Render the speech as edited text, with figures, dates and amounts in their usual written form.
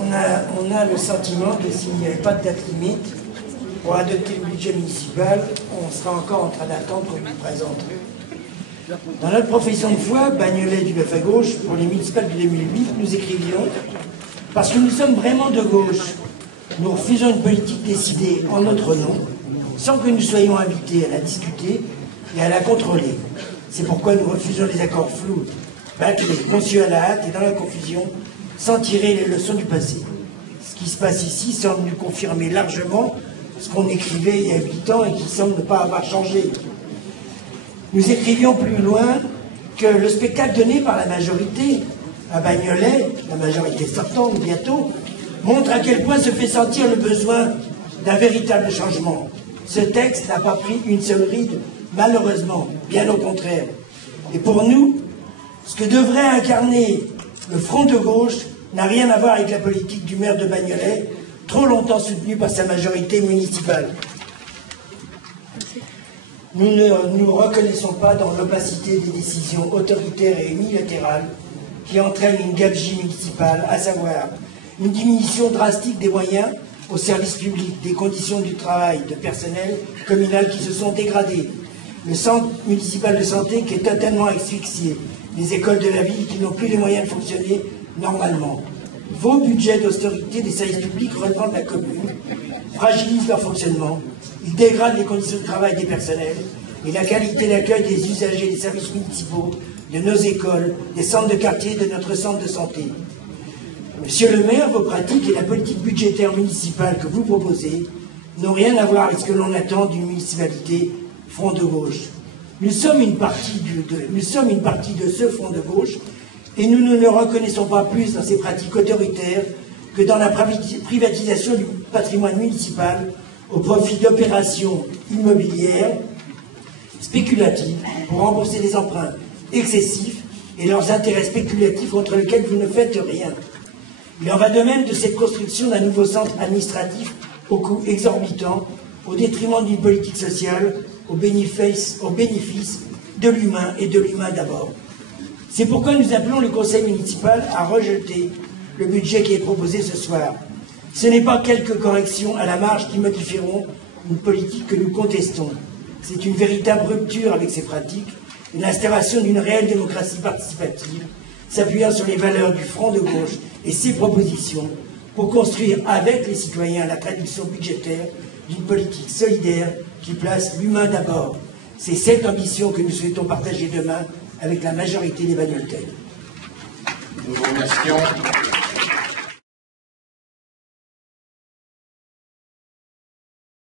On a le sentiment que s'il n'y avait pas de date limite pour adopter le budget municipal, on sera encore en train d'attendre qu'on nous présente. Dans notre profession de foi, Bagnolet du Bœuf à gauche, pour les municipales de 2008, nous écrivions « Parce que nous sommes vraiment de gauche, nous refusons une politique décidée en notre nom, sans que nous soyons invités à la discuter et à la contrôler. C'est pourquoi nous refusons les accords flous, bâclés, conçus à la hâte et dans la confusion, sans tirer les leçons du passé. Ce qui se passe ici semble nous confirmer largement ce qu'on écrivait il y a 8 ans et qui semble ne pas avoir changé. Nous écrivions plus loin que le spectacle donné par la majorité à Bagnolet, la majorité sortante bientôt, montre à quel point se fait sentir le besoin d'un véritable changement. Ce texte n'a pas pris une seule ride, malheureusement, bien au contraire. Et pour nous, ce que devrait incarner le front de gauche n'a rien à voir avec la politique du maire de Bagnolet, trop longtemps soutenu par sa majorité municipale. Nous ne nous reconnaissons pas dans l'opacité des décisions autoritaires et unilatérales qui entraînent une gabegie municipale, à savoir une diminution drastique des moyens au service public, des conditions du travail de personnel communal qui se sont dégradées, le centre municipal de santé qui est totalement asphyxié, les écoles de la ville qui n'ont plus les moyens de fonctionner normalement. Vos budgets d'austérité des services publics relevant de la commune fragilisent leur fonctionnement, ils dégradent les conditions de travail des personnels et la qualité d'accueil des usagers des services municipaux, de nos écoles, des centres de quartier, de notre centre de santé. Monsieur le maire, vos pratiques et la politique budgétaire municipale que vous proposez n'ont rien à voir avec ce que l'on attend d'une municipalité front de gauche. Nous sommes une partie de ce front de gauche et nous ne nous reconnaissons pas plus dans ces pratiques autoritaires que dans la privatisation du patrimoine municipal au profit d'opérations immobilières spéculatives pour rembourser des emprunts excessifs et leurs intérêts spéculatifs contre lesquels vous ne faites rien. Il en va de même de cette construction d'un nouveau centre administratif au coût exorbitant, au détriment d'une politique sociale, au bénéfice de l'humain et de l'humain d'abord. C'est pourquoi nous appelons le conseil municipal à rejeter le budget qui est proposé ce soir. Ce n'est pas quelques corrections à la marge qui modifieront une politique que nous contestons. C'est une véritable rupture avec ces pratiques et l'instauration d'une réelle démocratie participative, s'appuyant sur les valeurs du front de gauche et ses propositions pour construire avec les citoyens la traduction budgétaire d'une politique solidaire qui place l'humain d'abord. C'est cette ambition que nous souhaitons partager demain avec la majorité des Bagnoltais. Nous vous remercions.